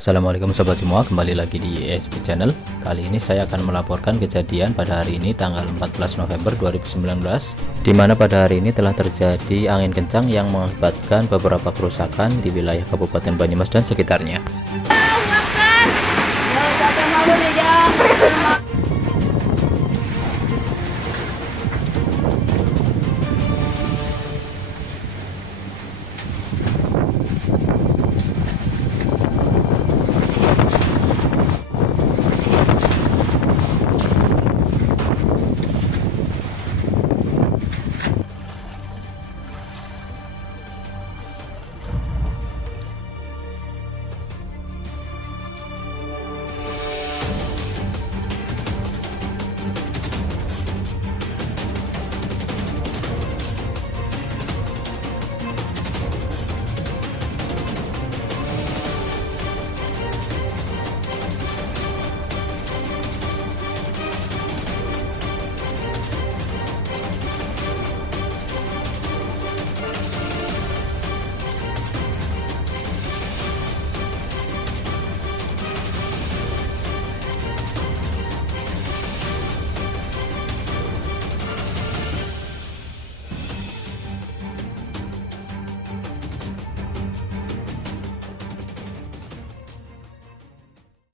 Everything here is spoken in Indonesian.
Assalamualaikum sobat semua, kembali lagi di ESP Channel. Kali ini saya akan melaporkan kejadian pada hari ini tanggal 14 November 2019, di mana pada hari ini telah terjadi angin kencang yang mengakibatkan beberapa kerusakan di wilayah Kabupaten Banyumas dan sekitarnya.